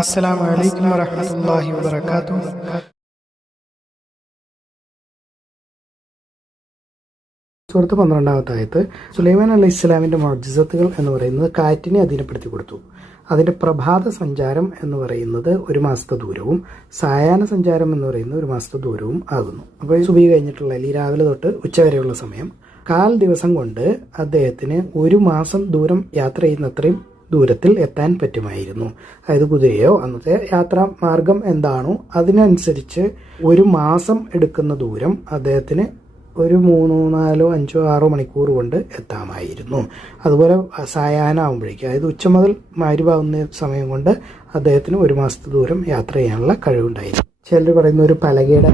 അസ്സലാമു അലൈക്കും വറഹ്മത്തുള്ളാഹി വബറകാതുഹു. സൂറത്ത് 12-ാമത്തെ ആയത്ത് സുലൈമാൻ അലൈഹിസ്സലാമിൻ്റെ മുഅ്ജിസത്തുകൾ എന്ന് പറയുന്നത് കാറ്റിനെ അധീനപ്പെടുത്തി കൊടുത്തു. അതിൻ്റെ പ്രഭാത സഞ്ചാരം എന്ന് പറയുന്നത് 1 മാസത്തെ ദൂരവും സായാഹ്ന സഞ്ചാരം എന്ന് പറയുന്നത് 1 മാസത്തെ ദൂരവും ആകുന്നു. അപ്പോൾ സുബഹി കഴിഞ്ഞിട്ടുള്ള ഈ രാവിലെ തൊട്ട് ഉച്ചവരെയുള്ള സമയം 1/4 ദിവസം കൊണ്ട് അദ്ദേഹത്തിന് 1 മാസം ദൂരം യാത്ര ചെയ്യുന്നത്രയും ദൂരത്തിൽ എത്താൻ പറ്റുമായിരുന്നു. അതായത് കുതിരയോ അന്നത്തെ യാത്രാ മാർഗം എന്താണോ അതിനനുസരിച്ച് 1 മാസം എടുക്കുന്ന ദൂരം അദ്ദേഹത്തിന് ഒരു 3, 4, 5, 6 മണിക്കൂർ കൊണ്ട് എത്താമായിരുന്നു. അതുപോലെ സായാഹ്നം ആകുമ്പോഴേക്കും അതായത് ഉച്ച മുതൽ മഗ്‌രിബാവുന്ന സമയം കൊണ്ട് അദ്ദേഹത്തിന് 1 മാസത്തെ ദൂരം യാത്ര ചെയ്യാനുള്ള കഴിവുണ്ടായിരുന്നു. ചിലർ പറയുന്ന ഒരു പലകയുടെ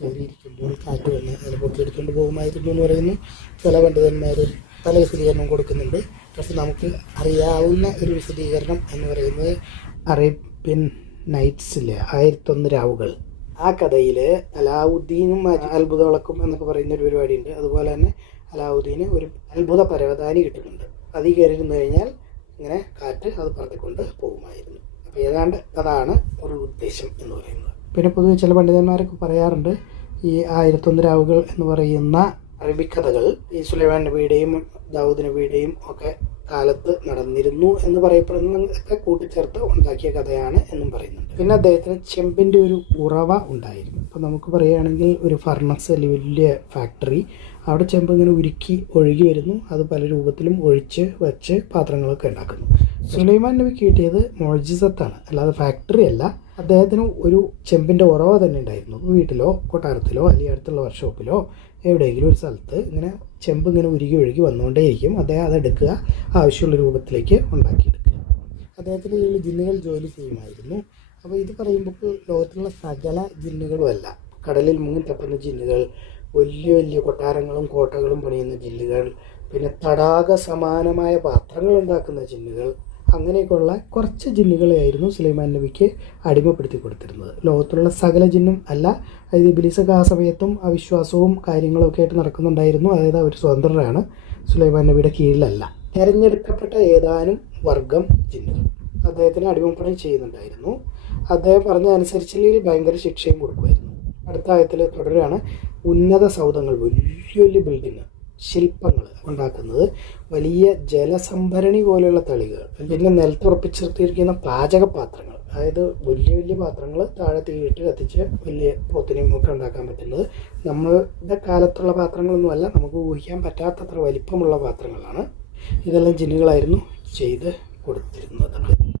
കയറിയിരിക്കുമ്പോൾ കാറ്റ് വന്ന് അതിനെ പൊക്കിയെടുത്തുകൊണ്ട് പോകുമായിരുന്നു എന്ന് പറയുന്നു. ചില പണ്ഡിതന്മാർ പല വിശദീകരണം കൊടുക്കുന്നുണ്ട്. പക്ഷെ നമുക്ക് അറിയാവുന്ന ഒരു വിശദീകരണം എന്ന് പറയുന്നത് അറേബ്യൻ നൈറ്റ്സിലെ 1001 രാവുകൾ ആ കഥയിൽ അലാവുദ്ദീനും അത്ഭുത വിളക്കും എന്നൊക്കെ പറയുന്ന ഒരു പരിപാടിയുണ്ട്. അതുപോലെ തന്നെ അലാവുദ്ദീന് ഒരു അത്ഭുത പരവതാനി കിട്ടുന്നുണ്ട്. അതിൽ കയറി ഇരുന്ന് കഴിഞ്ഞാൽ ഇങ്ങനെ കാറ്റ് അത് പറത്തിക്കൊണ്ട് പോകുമായിരുന്നു. അപ്പോൾ ഏതാണ്ട് അതാണ് ഒരു ഉദ്ദേശം എന്ന് പറയുന്നത്. പിന്നെ പൊതുവെ ചില പണ്ഡിതന്മാരൊക്കെ പറയാറുണ്ട് ഈ 1001 രാവുകൾ എന്ന് പറയുന്ന അറബിക് കഥകൾ ഈ സുലൈമാൻ നബിയുടെയും ദാവൂദ് നബിയുടെയും ഒക്കെ കാലത്ത് നടന്നിരുന്നു എന്ന് പറയപ്പെടുന്നതൊക്കെ കൂട്ടിച്ചേർത്ത് ഉണ്ടാക്കിയ കഥയാണ് എന്നും പറയുന്നുണ്ട്. പിന്നെ അദ്ദേഹത്തിന് ചെമ്പിൻ്റെ ഒരു ഉറവ ഉണ്ടായിരുന്നു. അപ്പോൾ നമുക്ക് പറയുകയാണെങ്കിൽ ഒരു ഫർണസ് അല്ലെങ്കിൽ വലിയ ഫാക്ടറി, അവിടെ ചെമ്പ് ഇങ്ങനെ ഉരുക്കി ഒഴുകി വരുന്നു. അത് പല രൂപത്തിലും ഒഴിച്ച് വെച്ച് പാത്രങ്ങളൊക്കെ ഉണ്ടാക്കുന്നു. സുലൈമാൻ നബിക്ക് കിട്ടിയത് മുഅ്ജിസത്താണ്, അല്ലാതെ ഫാക്ടറി അല്ല. അദ്ദേഹത്തിന് ഒരു ചെമ്പിൻ്റെ ഉറവ തന്നെ ഉണ്ടായിരുന്നു. വീട്ടിലോ കൊട്ടാരത്തിലോ അല്ലെങ്കിൽ അടുത്തുള്ള വർക്ക്ഷോപ്പിലോ എവിടെയെങ്കിലും ഒരു സ്ഥലത്ത് ഇങ്ങനെ ചെമ്പ് ഇങ്ങനെ ഉരുകി ഒഴുകി വന്നുകൊണ്ടേയിരിക്കും. അദ്ദേഹം അതെടുക്കുക, ആവശ്യമുള്ള രൂപത്തിലേക്ക് ഉണ്ടാക്കിയെടുക്കുക. അദ്ദേഹത്തിന് കീഴിൽ ജിന്നുകൾ ജോലി ചെയ്യുമായിരുന്നു. അപ്പോൾ ഇത് പറയുമ്പോൾ ലോകത്തിലുള്ള സകല ജിന്നുകളും അല്ല, കടലിൽ മുങ്ങി തപ്പുന്ന ജിന്നുകൾ, വലിയ വലിയ കൊട്ടാരങ്ങളും കോട്ടകളും പണിയുന്ന ജിന്നുകൾ, പിന്നെ തടാക സമാനമായ പാത്രങ്ങൾ ഉണ്ടാക്കുന്ന ജിന്നുകൾ, അങ്ങനെയൊക്കെയുള്ള കുറച്ച് ജിന്നുകളെയായിരുന്നു സുലൈമാൻ നബിക്ക് അടിമപ്പെടുത്തി കൊടുത്തിരുന്നത്. ലോകത്തിലുള്ള സകല ജിന്നും അല്ല. അതായത് ഇബ്ലീസൊക്കെ ആ സമയത്തും അവിശ്വാസവും കാര്യങ്ങളൊക്കെ ആയിട്ട് നടക്കുന്നുണ്ടായിരുന്നു. അതായത് അവർ സ്വതന്ത്രരാണ്, സുലൈമാൻ നബിയുടെ കീഴിലല്ല. തിരഞ്ഞെടുക്കപ്പെട്ട ഏതാനും വർഗം ജിന്നുകൾ അദ്ദേഹത്തിന് അടിമപ്പണി ചെയ്യുന്നുണ്ടായിരുന്നു. അദ്ദേഹം പറഞ്ഞ അനുസരിച്ചില്ലെങ്കിൽ ഭയങ്കര ശിക്ഷയും കൊടുക്കുമായിരുന്നു. അടുത്ത ആയത്തിൽ തുടരുകയാണ്. ഉന്നത സൗധങ്ങൾ, വലിയ വലിയ ബിൽഡിങ്, ശില്പങ്ങൾ ഉണ്ടാക്കുന്നത്, വലിയ ജലസംഭരണി പോലെയുള്ള തളികൾ, പിന്നെ നിലത്തുറപ്പിച്ചിർത്തിയിരിക്കുന്ന പാചകപാത്രങ്ങൾ, അതായത് വലിയ വലിയ പാത്രങ്ങൾ താഴെ തീയിട്ട് കത്തിച്ച് വലിയ പോത്തിനെയും ഒക്കെ ഉണ്ടാക്കാൻ പറ്റുന്നത്. നമ്മളുടെ കാലത്തുള്ള പാത്രങ്ങളൊന്നുമല്ല, നമുക്ക് ഊഹിക്കാൻ പറ്റാത്തത്ര വലിപ്പമുള്ള പാത്രങ്ങളാണ്. ഇതെല്ലാം ജിന്നുകളായിരുന്നു ചെയ്ത് കൊടുത്തിരുന്നത്.